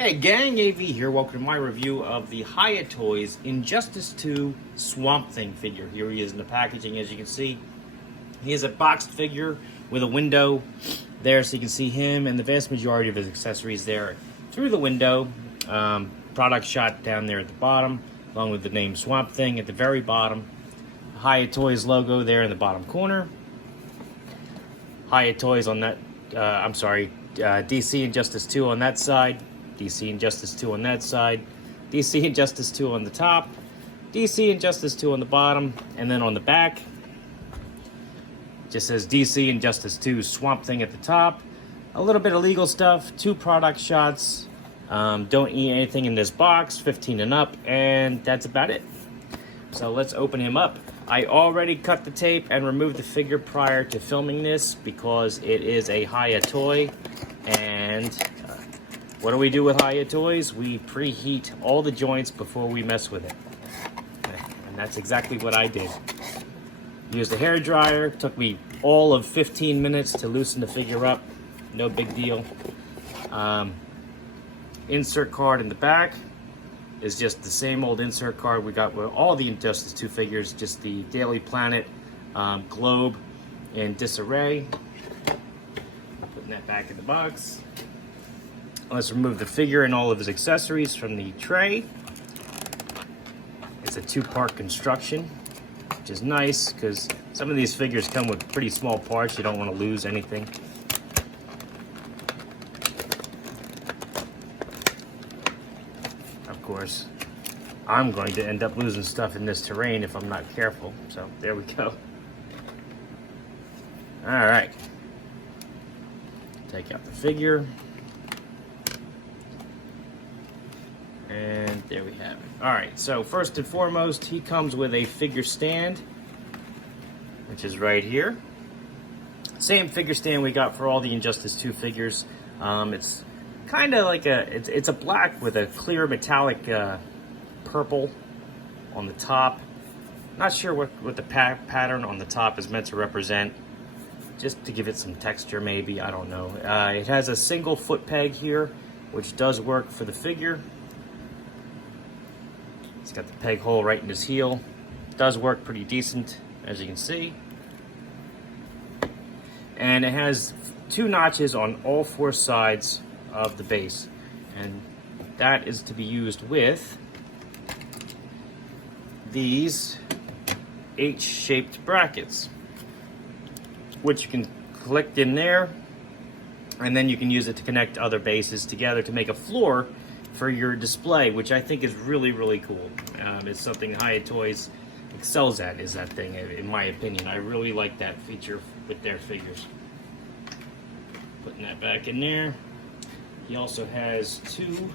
Hey gang, AV here. Welcome to my review of the Hiya Toys Injustice 2 Swamp Thing figure. Here he is in the packaging, as you can see. He is a boxed figure with a window there so you can see him and the vast majority of his accessories there through the window. Product shot down there at the bottom, along with the name Swamp Thing at the very bottom. Hiya Toys logo there in the bottom corner. Hiya Toys on that, DC Injustice 2 on that side. DC Injustice 2 on that side, DC Injustice 2 on the top, DC Injustice 2 on the bottom, and then on the back, just says DC Injustice 2 Swamp Thing at the top. A little bit of legal stuff, 2 product shots, don't eat anything in this box, 15 and up, and that's about it. So let's open him up. I already cut the tape and removed the figure prior to filming this because it is a Hiya toy, and what do we do with Hiya Toys? We preheat all the joints before we mess with it. And that's exactly what I did. Used a hair dryer, took me all of 15 minutes to loosen the figure up. No big deal. Insert card in the back is just the same old insert card we got with all the Injustice 2 figures, just the Daily Planet, Globe, and Disarray. Putting that back in the box. Let's remove the figure and all of his accessories from the tray. It's a 2-part construction, which is nice because some of these figures come with pretty small parts. You don't want to lose anything. Of course, I'm going to end up losing stuff in this terrain if I'm not careful. So there we go. All right. Take out the figure. And there we have it. All right, so first and foremost, he comes with a figure stand, which is right here. Same figure stand we got for all the Injustice 2 figures. It's kind of like it's a black with a clear metallic purple on the top. Not sure what the pattern on the top is meant to represent. Just to give it some texture, maybe, I don't know. It has a single foot peg here, which does work for the figure. It's got the peg hole right in his heel. Does work pretty decent, as you can see. And it has 2 notches on all 4 sides of the base. And that is to be used with these H-shaped brackets, which you can click in there, and then you can use it to connect other bases together to make a floor for your display, which I think is really, really cool. It's something Hiya Toys excels at, is that thing, in my opinion. I really like that feature with their figures. Putting that back in there. He also has 2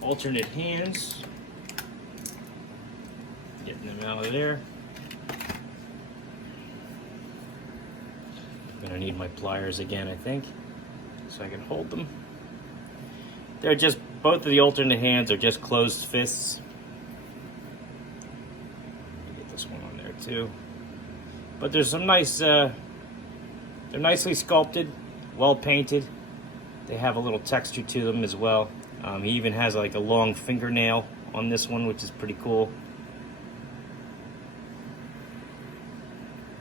alternate hands. Getting them out of there. I'm gonna need my pliers again, I think, so I can hold them. They're just, both of the alternate hands are just closed fists. Let me get this one on there too. But there's some nice, they're nicely sculpted, well painted. They have a little texture to them as well. He even has like a long fingernail on this one, which is pretty cool.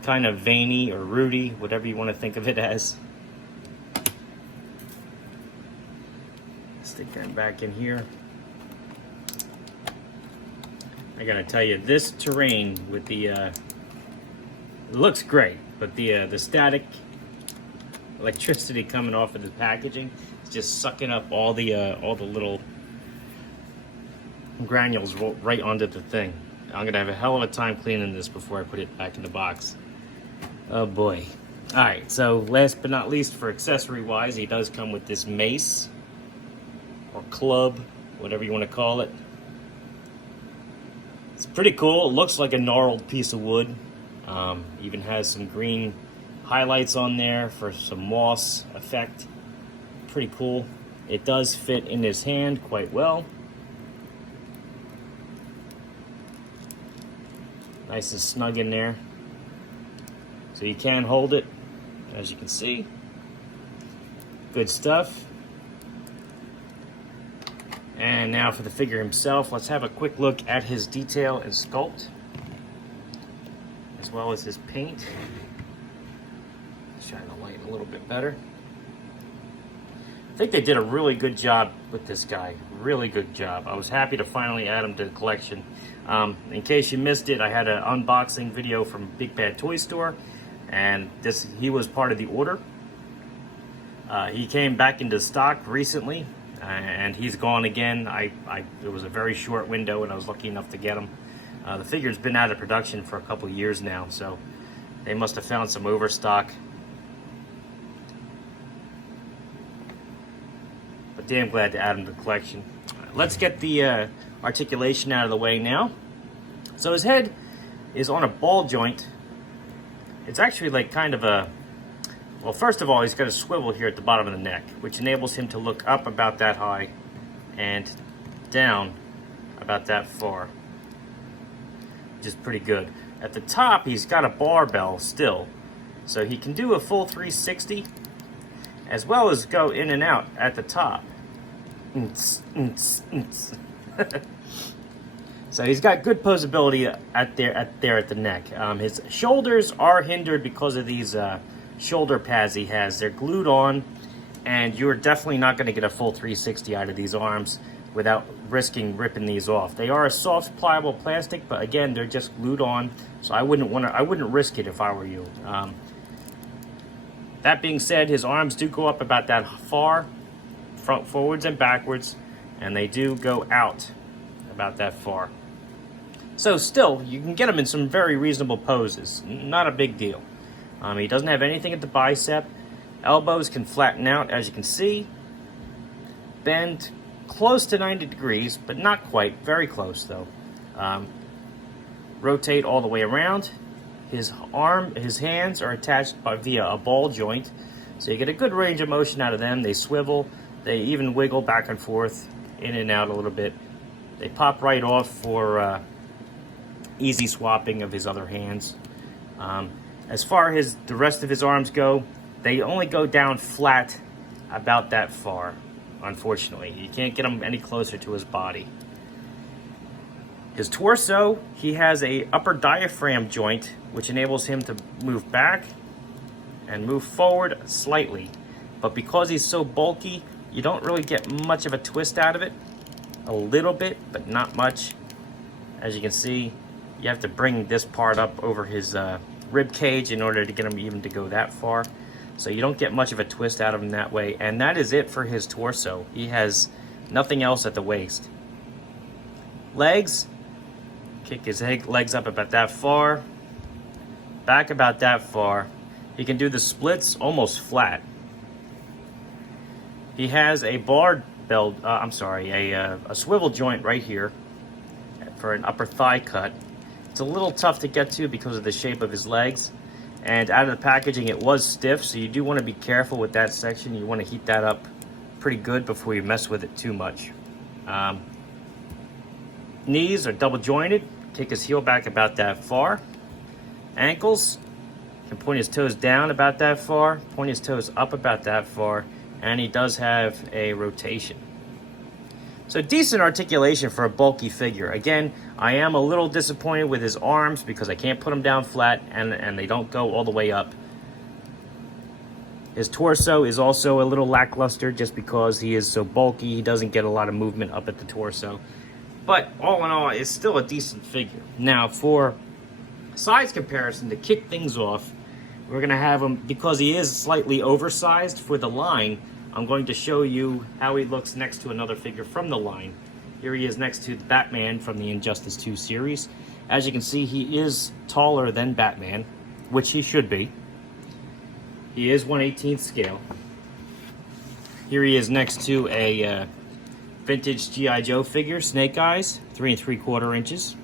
Kind of veiny or rooty, whatever you want to think of it as. Stick that back in here. I gotta tell you, this terrain with the it looks great, but the static electricity coming off of the packaging is just sucking up all the little granules right onto the thing. I'm gonna have a hell of a time cleaning this before I put it back in the box. Oh boy. All right, so last but not least, for accessory wise, he does come with this mace or club, whatever you want to call it. It's pretty cool. It looks like a gnarled piece of wood. Even has some green highlights on there for some moss effect. Pretty cool. It does fit in his hand quite well. Nice and snug in there. So you can hold it, as you can see. Good stuff. And now for the figure himself, let's have a quick look at his detail and sculpt, as well as his paint. Shine the light a little bit better. I think they did a really good job with this guy. Really good job. I was happy to finally add him to the collection. In case you missed it, I had an unboxing video from Big Bad Toy Store, and he was part of the order. He came back into stock recently, and he's gone again. It was a very short window, and I was lucky enough to get him. The figure's been out of production for a couple years now, so they must have found some overstock. But damn glad to add him to the collection. Let's get the articulation out of the way now. So his head is on a ball joint. It's actually like kind of a, well, first of all, he's got a swivel here at the bottom of the neck, which enables him to look up about that high and down about that far, which is pretty good. At the top, he's got a barbell still, so he can do a full 360, as well as go in and out at the top. So he's got good posability at the neck. His shoulders are hindered because of these shoulder pads he has. They're glued on, and you're definitely not going to get a full 360 out of these arms without risking ripping these off. They are a soft, pliable plastic, but again, they're just glued on, so I wouldn't risk it if I were you. That being said, his arms do go up about that far, forwards and backwards, and they do go out about that far. So still, you can get him in some very reasonable poses. Not a big deal. He doesn't have anything at the bicep. Elbows can flatten out, as you can see. Bend close to 90 degrees, but not quite. Very close, though. Rotate all the way around. His hands are attached via a ball joint, so you get a good range of motion out of them. They swivel. They even wiggle back and forth, in and out a little bit. They pop right off for easy swapping of his other hands. As far as the rest of his arms go, they only go down flat about that far, unfortunately. You can't get him any closer to his body. His torso, he has a upper diaphragm joint, which enables him to move back and move forward slightly. But because he's so bulky, you don't really get much of a twist out of it. A little bit, but not much. As you can see, you have to bring this part up over his rib cage in order to get him even to go that far. So you don't get much of a twist out of him that way. And that is it for his torso. He has nothing else at the waist. Legs, kick his legs up about that far, back about that far. He can do the splits almost flat. He has a a swivel joint right here for an upper thigh cut. It's a little tough to get to because of the shape of his legs. And out of the packaging, it was stiff, so you do want to be careful with that section. You want to heat that up pretty good before you mess with it too much. Knees are double jointed. Take his heel back about that far. Ankles, can point his toes down about that far, point his toes up about that far, and he does have a rotation. So decent articulation for a bulky figure. Again, I am a little disappointed with his arms because I can't put them down flat and they don't go all the way up. His torso is also a little lackluster just because he is so bulky. He doesn't get a lot of movement up at the torso. But all in all, it's still a decent figure. Now, for size comparison, to kick things off, we're going to have him, because he is slightly oversized for the line, I'm going to show you how he looks next to another figure from the line. Here he is next to Batman from the Injustice 2 series. As you can see, he is taller than Batman, which he should be. He is 1/18 scale. Here he is next to a vintage G.I. Joe figure, Snake Eyes, 3 3/4 inches.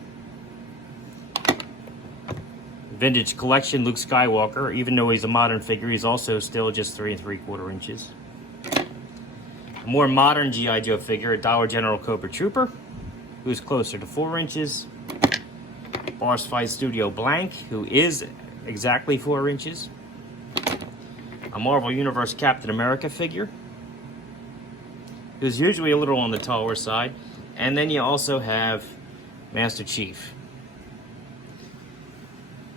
Vintage collection Luke Skywalker, even though he's a modern figure, he's also still just 3 3/4 inches. A more modern G.I. Joe figure, a Dollar General Cobra Trooper, who's closer to 4 inches. Boss Fight Studio Blank, who is exactly 4 inches. A Marvel Universe Captain America figure. who's usually a little on the taller side. And then you also have Master Chief,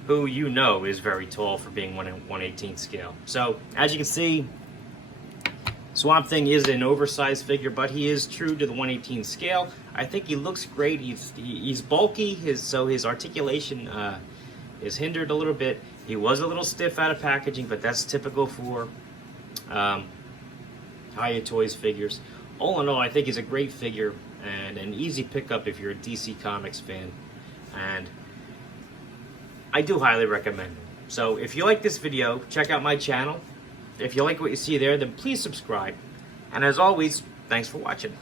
who you know is very tall for being 1/118 scale. So, as you can see, Swamp Thing is an oversized figure, but he is true to the 1/18 scale. I think he looks great. He's bulky, so his articulation is hindered a little bit. He was a little stiff out of packaging, but that's typical for Hiya Toys figures. All in all, I think he's a great figure and an easy pickup if you're a DC Comics fan. And I do highly recommend him. So if you like this video, check out my channel. If you like what you see there, then please subscribe. And as always, thanks for watching.